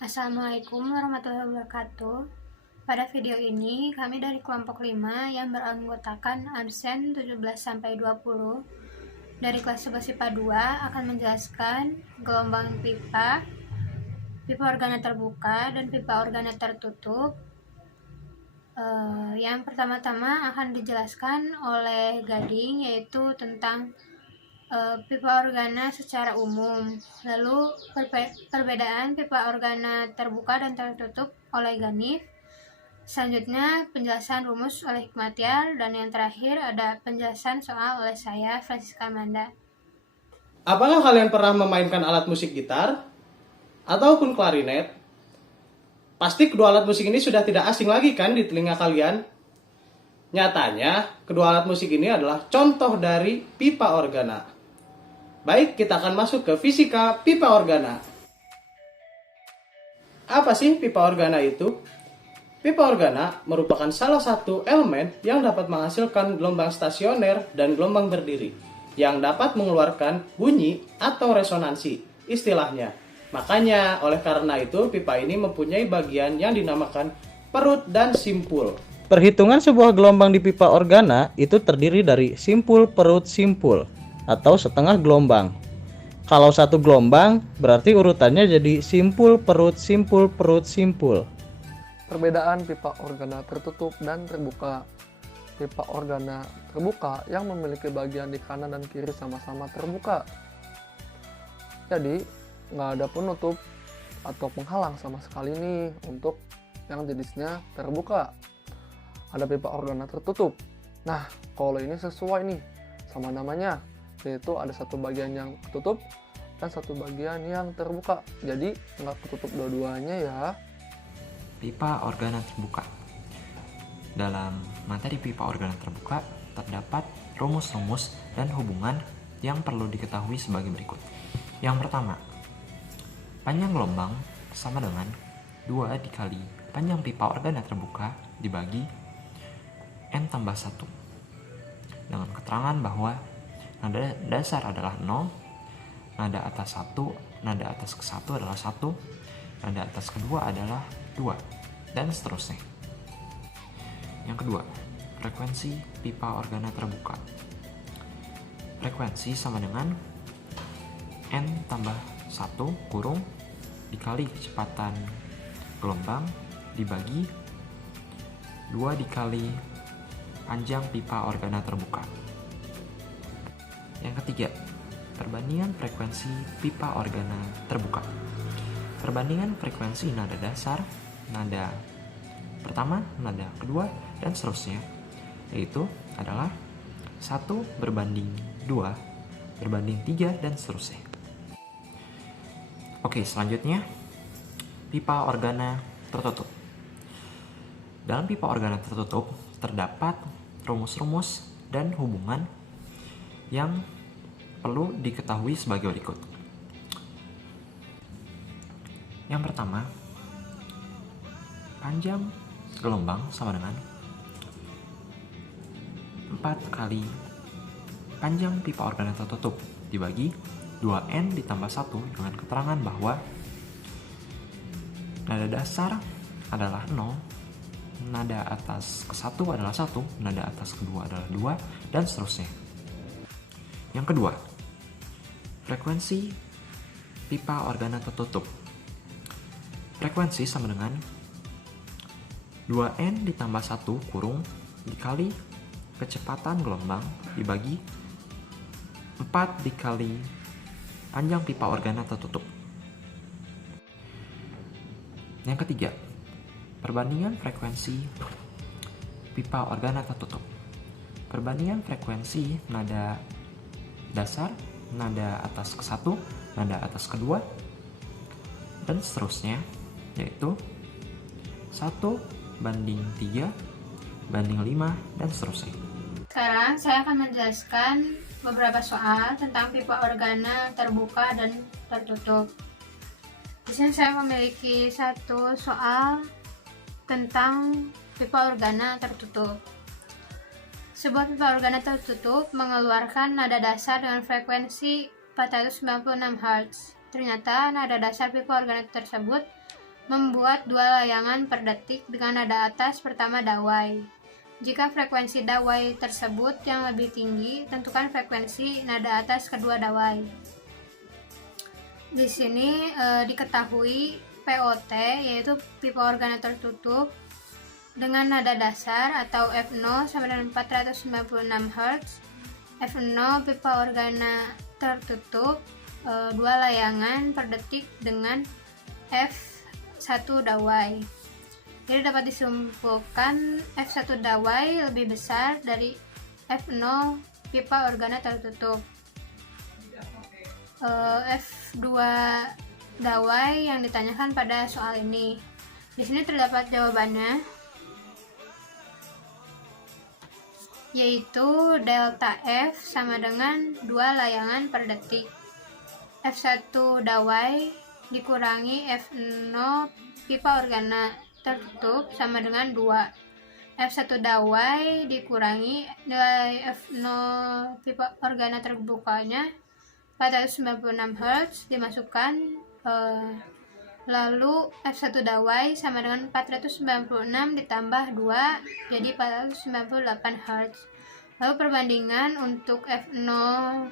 Assalamualaikum warahmatullahi wabarakatuh. Pada video ini, kami dari kelompok 5 yang beranggotakan absen 17-20 dari kelas 11 IPA 2 akan menjelaskan gelombang pipa, pipa organa terbuka, dan pipa organa tertutup. Yang pertama-tama akan dijelaskan oleh Gading, yaitu tentang pipa organa secara umum. Lalu perbedaan pipa organa terbuka dan tertutup oleh Ganif. Selanjutnya penjelasan rumus oleh Hikmatiar, dan yang terakhir ada penjelasan soal oleh saya, Francisca Amanda. Apakah kalian pernah memainkan alat musik gitar ataupun klarinet? Pasti kedua alat musik ini sudah tidak asing lagi kan di telinga kalian? Nyatanya, kedua alat musik ini adalah contoh dari pipa organa. Baik, kita akan masuk ke fisika pipa organa. Apa sih pipa organa itu? Pipa organa merupakan salah satu elemen yang dapat menghasilkan gelombang stasioner dan gelombang berdiri yang dapat mengeluarkan bunyi atau resonansi, istilahnya. Makanya, oleh karena itu, pipa ini mempunyai bagian yang dinamakan perut dan simpul. Perhitungan sebuah gelombang di pipa organa itu terdiri dari simpul perut simpul atau setengah gelombang. Kalau satu gelombang, berarti urutannya jadi simpul perut simpul perut simpul. Perbedaan pipa organa tertutup dan terbuka. Pipa organa terbuka yang memiliki bagian di kanan dan kiri sama-sama terbuka. Jadi, nggak ada penutup atau penghalang sama sekali nih untuk yang jenisnya terbuka. Ada pipa organa tertutup. Nah, kalau ini sesuai nih sama namanya, yaitu ada satu bagian yang tertutup dan satu bagian yang terbuka. Jadi, nggak tertutup dua-duanya ya. Pipa organa terbuka. Dalam materi pipa organa terbuka terdapat rumus-rumus dan hubungan yang perlu diketahui sebagai berikut. Yang pertama, panjang gelombang sama dengan 2 dikali panjang pipa organa terbuka dibagi N tambah 1. Dengan keterangan bahwa nada dasar adalah 0, nada atas 1, nada atas ke-1 adalah 1, nada atas kedua adalah 2, dan seterusnya. Yang kedua, frekuensi pipa organa terbuka. Frekuensi sama dengan N tambah 1 kurung dikali kecepatan gelombang dibagi 2 dikali panjang pipa organa terbuka. Yang ketiga, perbandingan frekuensi pipa organa terbuka. Perbandingan frekuensi nada dasar, nada pertama, nada kedua, dan seterusnya, yaitu adalah 1 berbanding 2 berbanding 3 dan seterusnya. Oke, selanjutnya pipa organa tertutup. Dalam pipa organa tertutup terdapat rumus-rumus dan hubungan yang perlu diketahui sebagai berikut. Yang pertama, panjang gelombang sama dengan 4 kali panjang pipa organa tertutup dibagi 2N ditambah 1 dengan keterangan bahwa nada dasar adalah 0, nada atas ke-1 adalah 1, nada atas kedua adalah 2, dan seterusnya. Yang kedua, frekuensi pipa organa tertutup. Frekuensi sama dengan 2N ditambah 1 kurung dikali kecepatan gelombang dibagi 4 dikali panjang pipa organa tertutup. Yang ketiga, perbandingan frekuensi pipa organa tertutup. Perbandingan frekuensi nada dasar, nada atas ke-1, nada atas kedua, dan seterusnya, yaitu 1 banding 3, banding 5, dan seterusnya. Sekarang saya akan menjelaskan beberapa soal tentang pipa organa terbuka dan tertutup. Di sini saya memiliki satu soal tentang pipa organa tertutup. Sebuah pipa organa tertutup mengeluarkan nada dasar dengan frekuensi 496 Hz. Ternyata nada dasar pipa organa tersebut membuat 2 layangan per detik dengan nada atas pertama dawai. Jika frekuensi dawai tersebut yang lebih tinggi, tentukan frekuensi nada atas kedua dawai. Di sini diketahui POT, yaitu pipa organa tertutup dengan nada dasar atau F0 sama dengan 496 Hz. F0 pipa organa tertutup 2 layangan per detik dengan F1 dawai. Jadi dapat disimpulkan F1 dawai lebih besar dari F0 pipa organa tertutup. F2 dawai yang ditanyakan pada soal ini. Di sini terdapat jawabannya, yaitu delta F sama dengan 2 layangan per detik. F1 dawai dikurangi F0 pipa organa tertutup sama dengan 2. F1 dawai dikurangi nilai F0 pipa organa terbukanya 496 Hz dimasukkan, lalu F1 dawai sama dengan 496 ditambah 2 jadi 498 Hz. Lalu perbandingan untuk F0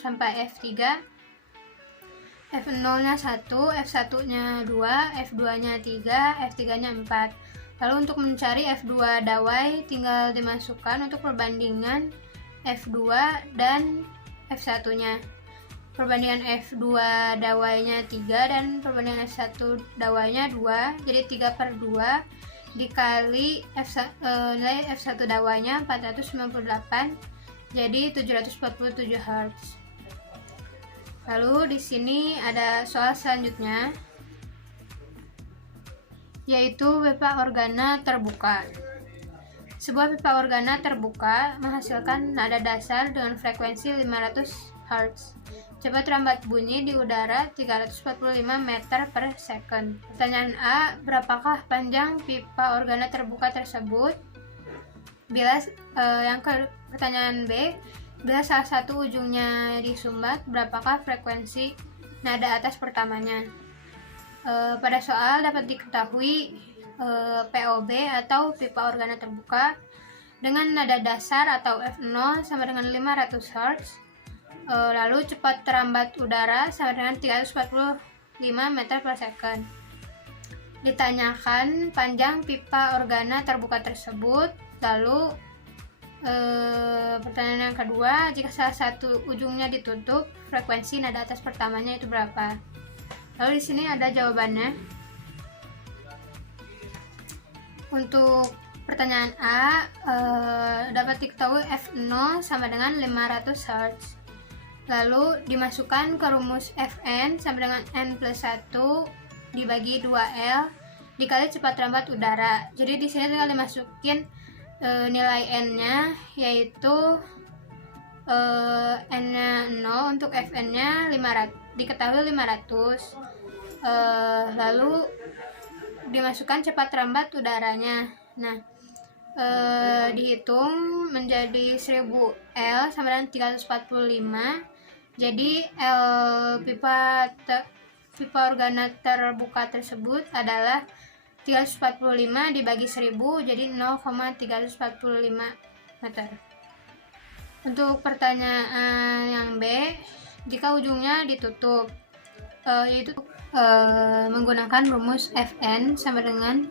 sampai F3, F0 nya 1, F1 nya 2, F2 nya 3, F3 nya 4. Lalu untuk mencari F2 dawai tinggal dimasukkan untuk perbandingan F2 dan F1 nya. Perbandingan F2 dawainya 3 dan perbandingan F1 dawainya 2, jadi 3/2 dikali nilai F1 dawainya 498, jadi 747 Hz. Lalu di sini ada soal selanjutnya, yaitu pipa organa terbuka. Sebuah pipa organa terbuka menghasilkan nada dasar dengan frekuensi 500 Hz. Cepat rambat bunyi di udara 345 meter per second. Pertanyaan A, berapakah panjang pipa organa terbuka tersebut? Pertanyaan B, bila salah satu ujungnya disumbat, berapakah frekuensi nada atas pertamanya? Pada soal dapat diketahui POB atau pipa organa terbuka dengan nada dasar atau F0 sama dengan 500 Hz. Lalu cepat terambat udara sama dengan 345 meter per second. Ditanyakan panjang pipa organa terbuka tersebut. Lalu pertanyaan yang kedua, jika salah satu ujungnya ditutup, frekuensi nada atas pertamanya itu berapa? Lalu di sini ada jawabannya. Untuk pertanyaan A, dapat diketahui F0 sama dengan 500 Hz. Lalu dimasukkan ke rumus Fn sama dengan n+1 dibagi 2L dikali cepat rambat udara. Jadi di sini tinggal dimasukin nilai n-nya, yaitu n-nya 0, untuk Fn-nya 500, diketahui 500. Lalu dimasukkan cepat rambat udaranya. Nah, dihitung menjadi 1000 L sama dengan 345. Jadi pipa organa terbuka tersebut adalah 345 dibagi 1000, jadi 0,345 meter. Untuk pertanyaan yang B, jika ujungnya ditutup, yaitu menggunakan rumus Fn sama dengan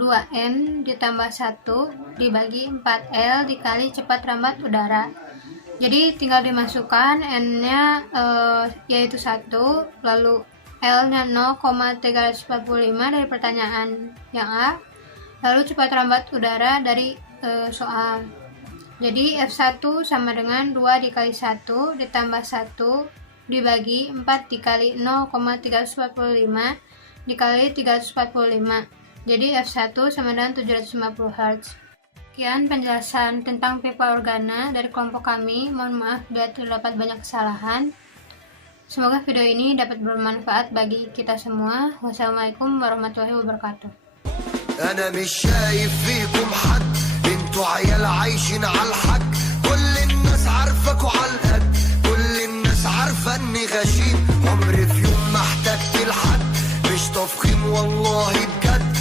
2n ditambah 1 dibagi 4L dikali cepat rambat udara. Jadi tinggal dimasukkan n-nya yaitu 1, lalu L-nya 0,345 dari pertanyaan yang A, lalu cepat rambat udara dari soal. Jadi F1 sama dengan 2 dikali 1 ditambah 1 dibagi 4 dikali 0,345 dikali 345. Jadi F1 sama dengan 750 Hz. Sekian penjelasan tentang pipa organa dari kelompok kami. Mohon maaf bila terdapat banyak kesalahan. Semoga video ini dapat bermanfaat bagi kita semua. Wassalamualaikum warahmatullahi wabarakatuh. أنا مش شايف فيكم حد، انتوا عيال عايشين على الحد، كل الناس عارفاكوا على القد، كل الناس عارفة اني غشيم، عمري في يوم ما احتجت لحد، مش تفخيم والله بجد.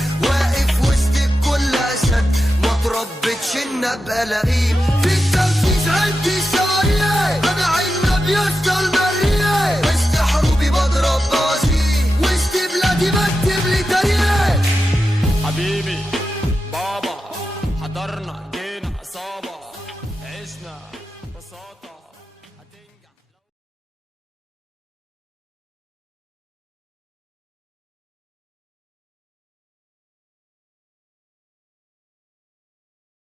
بلاش إن أبقى لئيم في التنفيذ عندي سارية أنا عنب يا اسطى المرية وسط حروبي بضرب بازي وسط بلادي بكتب لي تاريخ حبيبي بابا حضرنا جينا عصابة عشنا بساطة